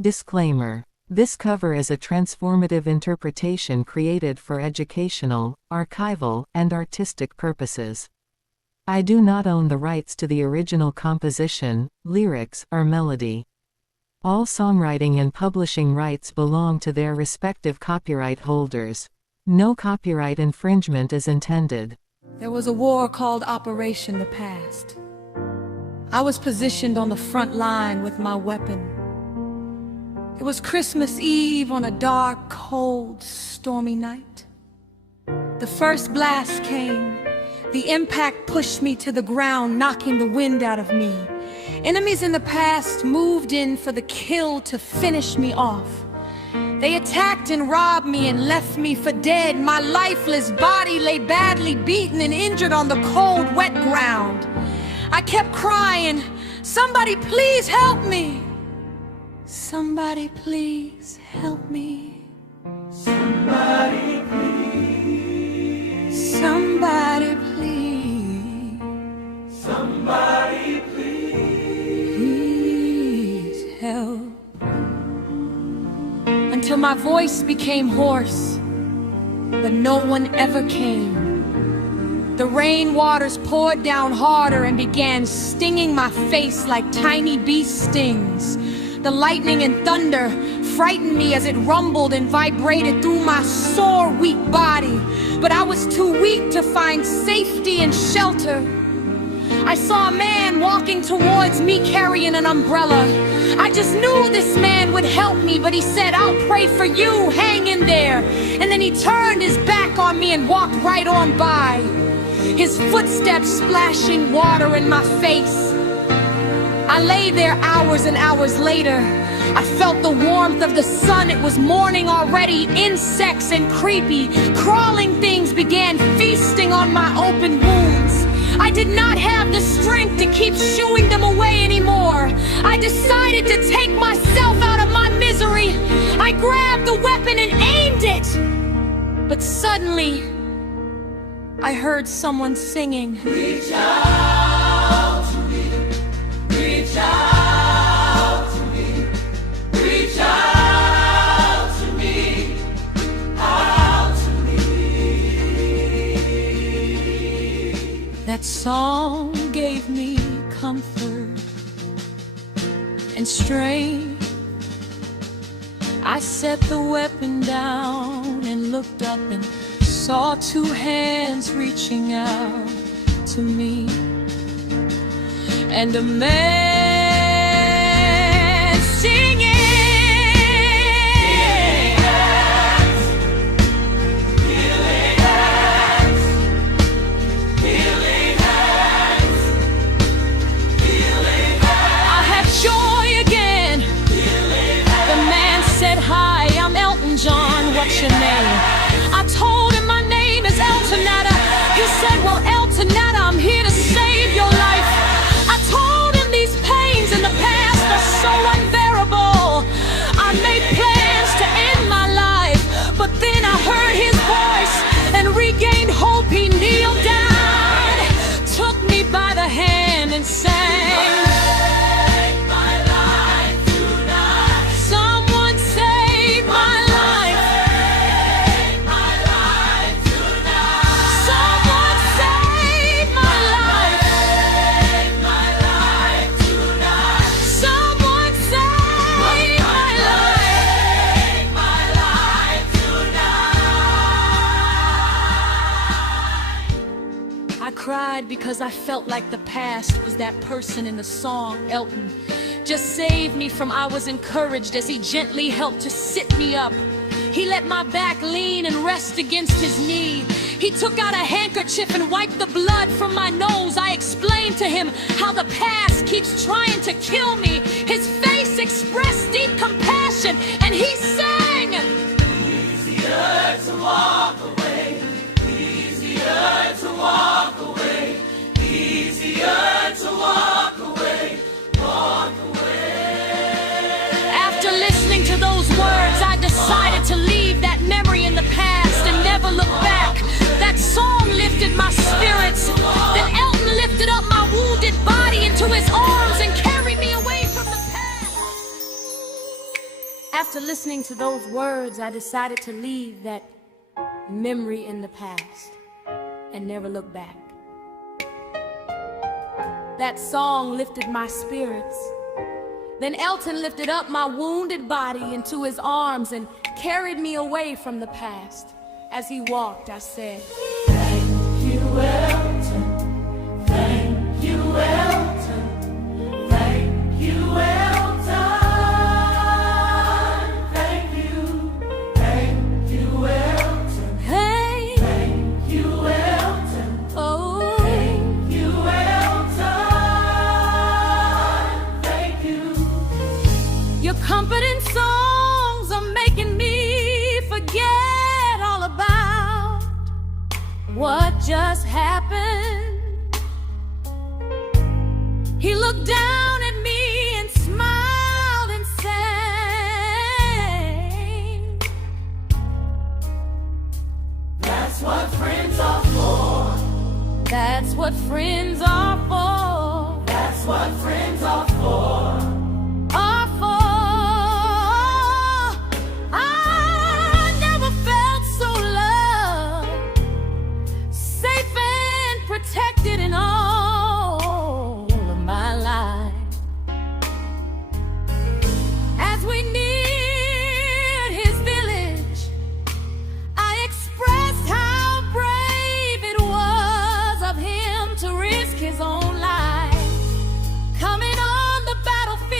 Disclaimer. This cover is a transformative interpretation created for educational, archival, and artistic purposes. I do not own the rights to the original composition, lyrics, or melody. All songwriting and publishing rights belong to their respective copyright holders. No copyright infringement is intended. There was a war called Operation the Past. I was positioned on the front line with my weapon. It was Christmas Eve on a dark, cold, stormy night. The first blast came. The impact pushed me to the ground, knocking the wind out of me. Enemies in the past moved in for the kill to finish me off. They attacked and robbed me and left me for dead. My lifeless body lay badly beaten and injured on the cold, wet ground. I kept crying, "Somebody please help me! Somebody please help me. Somebody please. Somebody please. Somebody please. Please help." Until my voice became hoarse, but no one ever came. The rain waters poured down harder and began stinging my face like tiny bee stings. The lightning and thunder frightened me as it rumbled and vibrated through my sore, weak body. But I was too weak to find safety and shelter. I saw a man walking towards me carrying an umbrella. I just knew this man would help me, but he said, "I'll pray for you, hang in there." And then he turned his back on me and walked right on by, his footsteps splashing water in my face. I lay there hours and hours later. I felt the warmth of the sun. It was morning already. Insects and creepy, crawling things began feasting on my open wounds. I did not have the strength to keep shooing them away anymore. I decided to take myself out of my misery. I grabbed the weapon and aimed it. But suddenly, I heard someone singing, Reach out to me. Reach out to me. Reach out to me. Out to me. That song gave me comfort and strength. I set the weapon down and looked up and saw two hands reaching out to me, and a man singing, Healing hands, healing hands, healing hands, I have joy again. healing hands. The man said, "Hi, I'm Elton John, what's your name?" I told him my name is Eltonetta. He said, "Well, Eltonetta, I'm here to save your life." I told him these pains in the past are so unbearable. I made plans to end my life, but then I heard his voice and regained hope. He kneeled down, took me by the hand and sang, Save my life tonight. "Someone save my life. Save my life tonight. Someone save my life. Save my life tonight. Someone save my life." Save my life tonight. I cried because I felt like the past was that person in the song, Elton. Just saved me from I was encouraged as he gently helped to sit me up. He let my back lean and rest against his knee. He took out a handkerchief and wiped the blood from my nose. I explained to him how the past keeps trying to kill me. His face expressed deep compassion, and he sang, Easier to walk away. Easier to walk away. Easier to walk away. Walk away. After listening to those words, I decided to leave that memory in the past and never look back. That song lifted my spirits. Then Elton lifted up my wounded body into his arms and carried me away from the past. listening to those words, I decided to leave that memory in the past and never look back. That song lifted my spirits. Then Elton lifted up my wounded body into his arms and carried me away from the past. As he walked, I said, Thank you, Elton. Thank you, Elton. Thank you, Elton. Thank you. Thank you, Elton. hey, Thank you, Elton. oh, Thank you, Elton. Thank you. your comforting songs are making me forget all about what just happened. He looked down at me and smiled and said, That's what friends are for. that's what friends are for. That's what friends are for. Are for. I never felt so loved, safe and protected in all of my life. As we neared his village, I expressed how brave it was of him to risk his own life, coming on the battlefield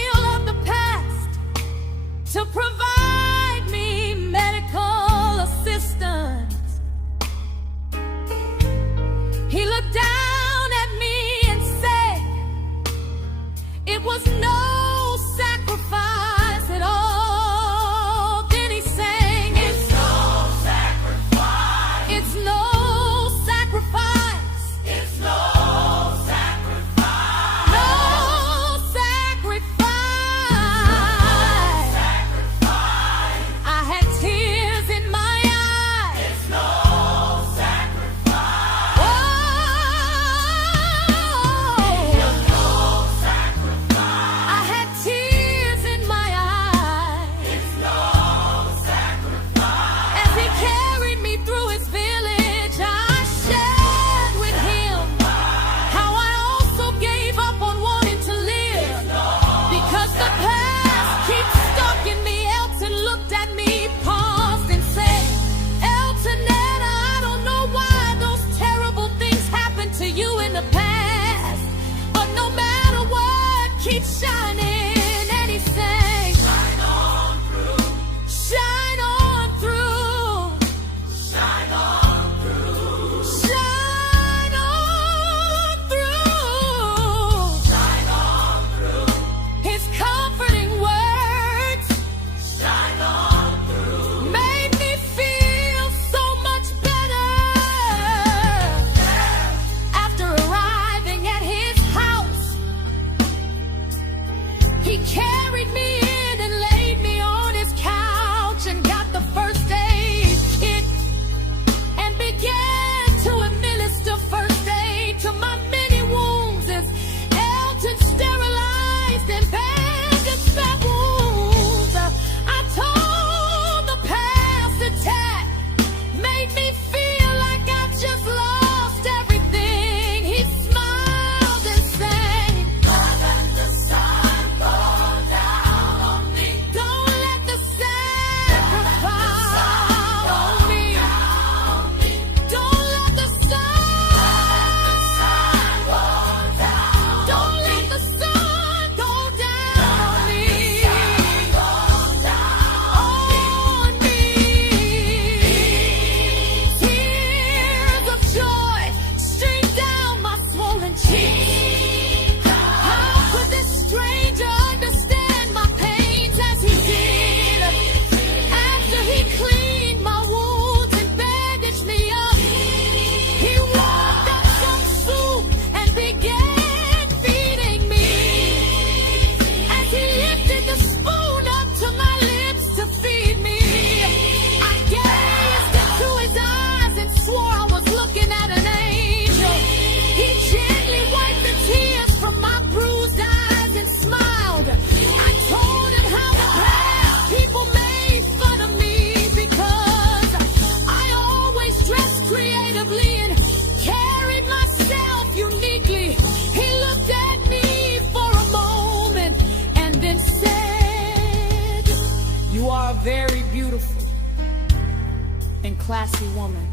classy woman.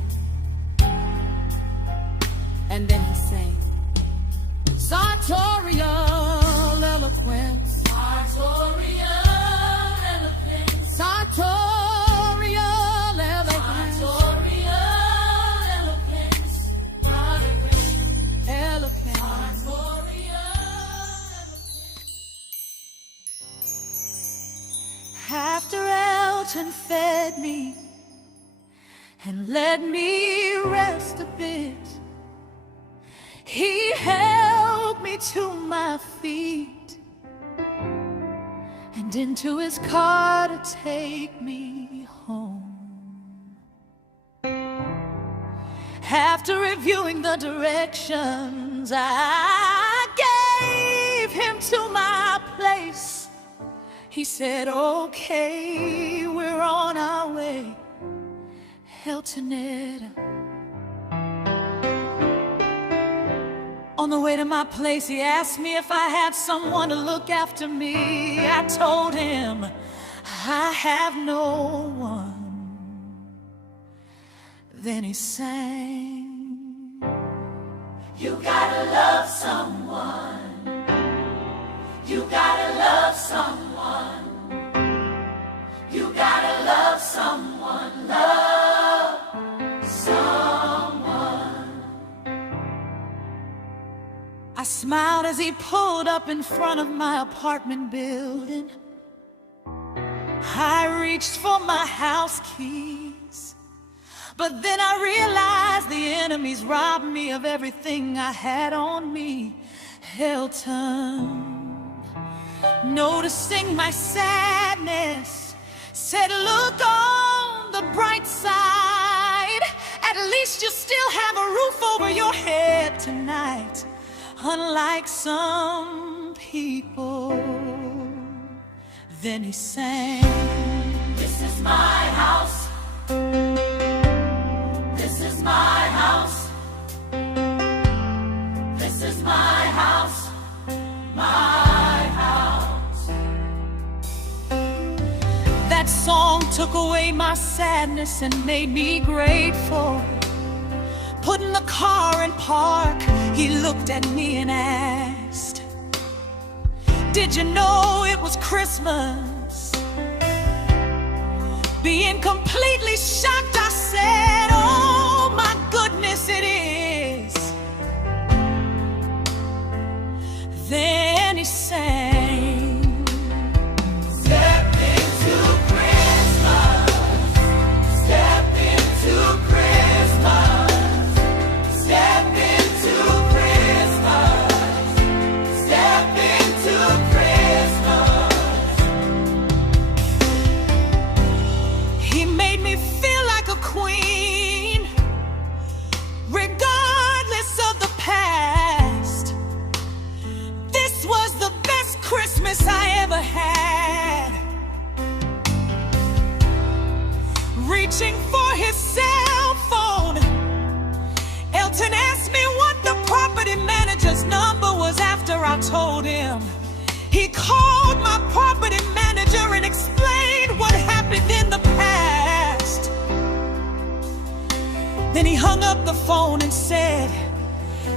And then he sang, sartorial eloquence, sartorial eloquence, sartorial eloquence, sartorial eloquence, eloquence, sartorial. After Elton fed me and let me rest a bit, he held me to my feet and into his car to take me home. After reviewing the directions, I gave him to my place. He said, okay, we're on our way, Eltonetta. On the way to my place, he asked me if I had someone to look after me. I told him I have no one. Then he sang, you gotta love someone. You gotta love someone. You gotta love someone. Love someone. I smiled as he pulled up in front of my apartment building. I reached for my house keys, but then I realized the enemies robbed me of everything I had on me. Elton, noticing my sadness, said, look on the bright side. At least you still have a roof over your head tonight, unlike some people. Then he sang, this is my house. This is my house. This is my house. My house. That song took away my sadness and made me grateful. Put in the car and park, he looked at me and asked, did you know it was Christmas? Being completely shocked, I said, oh my goodness, it is. Then he sang, step into Christmas. Step into Christmas. Step into Christmas. Step into Christmas. He made me feel like a queen, regardless of the past. This was the best Christmas I ever had. Reaching for his cell phone, Elton asked me what the property manager's number was after I told him. He called my property manager and explained what happened in the past. Then he hung up the phone and said,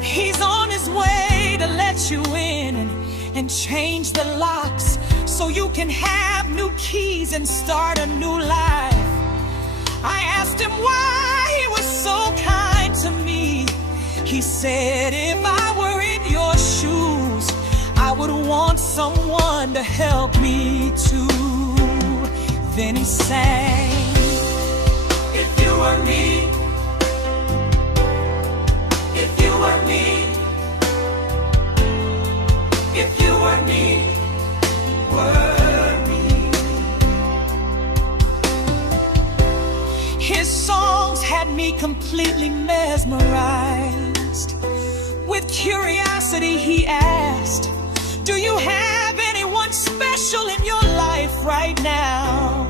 he's on his way to let you in and change the locks so you can have new keys and start a new life. I asked him why he was so kind to me. He said, if I were in your shoes, I would want someone to help me too. Then he sang, if you were me, if you were me, if you were me, were me. His songs had me completely mesmerized. With curiosity he asked, do you have anyone special in your life right now?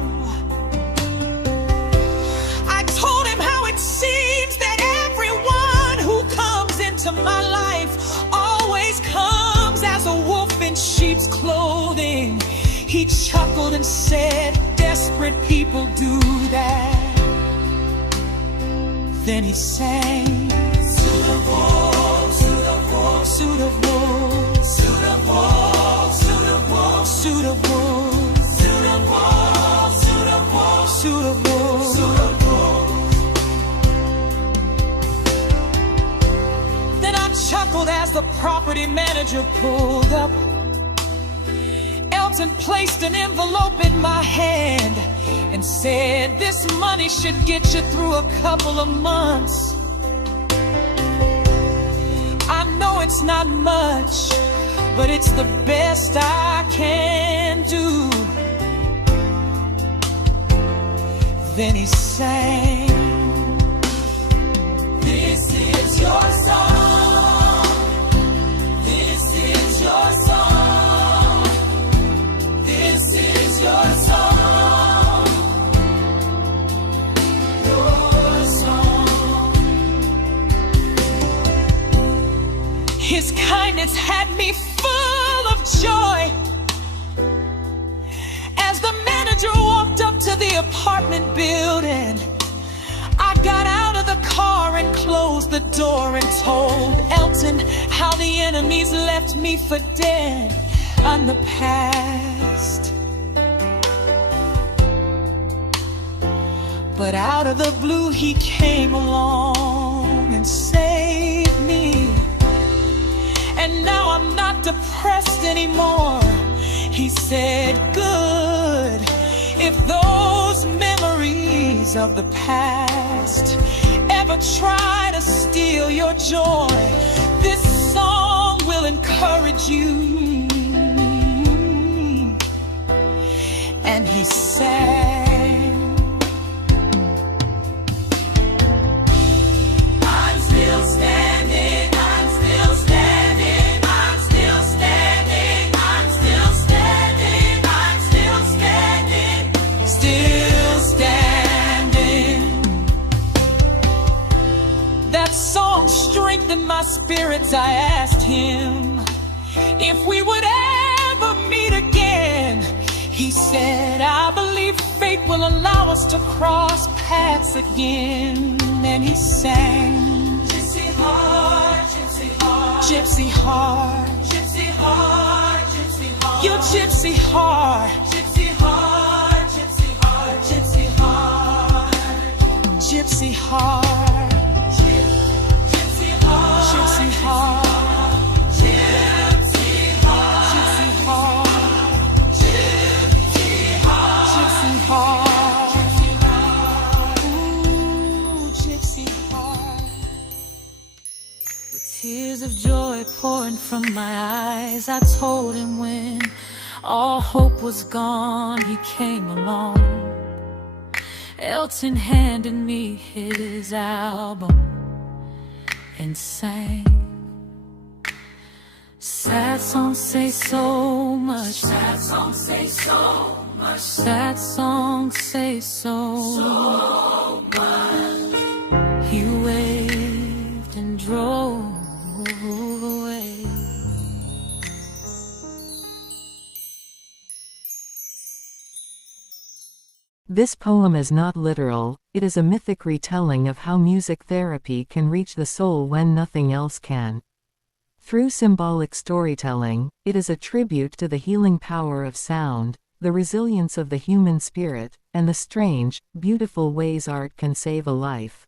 I told him how it seems that everyone who comes into my life always comes as a wolf in sheep's clothing. He chuckled and said, desperate people do that. Then he sang, suitable, suitable, suitable, suitable, suitable, suitable, suitable, suitable, suitable. Then I chuckled as the property manager pulled up. Elton placed an envelope in my hand and said, this money should get you through a couple of months. I know it's not much, but it's the best I can do. Then he sang, this is your song, this is your song, this is your song, your song. His kindness had me full of joy. As the manager walked up to the apartment building, I got out of the car and closed the door and told Elton how the enemies left me for dead on the past. But out of the blue he came along and saved me. And now I'm not depressed anymore. He said, good, if those memories of the past ever try to steal your joy, this song will encourage you. And he sang, I'm still standing, I'm still standing, I'm still standing, I'm still standing, I'm still standing, still standing. That song strengthened my spirits. I asked him if we would ever meet again. He said, I believe fate will allow us to cross paths again. And he sang, gypsy heart, gypsy heart, gypsy heart, gypsy heart, gypsy heart, your gypsy heart, gypsy heart, gypsy heart, gypsy heart, gypsy heart, gypsy heart, gypsy heart. Tears of joy pouring from my eyes, I told him when all hope was gone, he came along. Elton handed me his album and sang, sad songs say so much, sad songs say so much, sad songs say so much. He waved and drove away. This poem is not literal, it is a mythic retelling of how music therapy can reach the soul when nothing else can. Through symbolic storytelling, it is a tribute to the healing power of sound, the resilience of the human spirit, and the strange, beautiful ways art can save a life.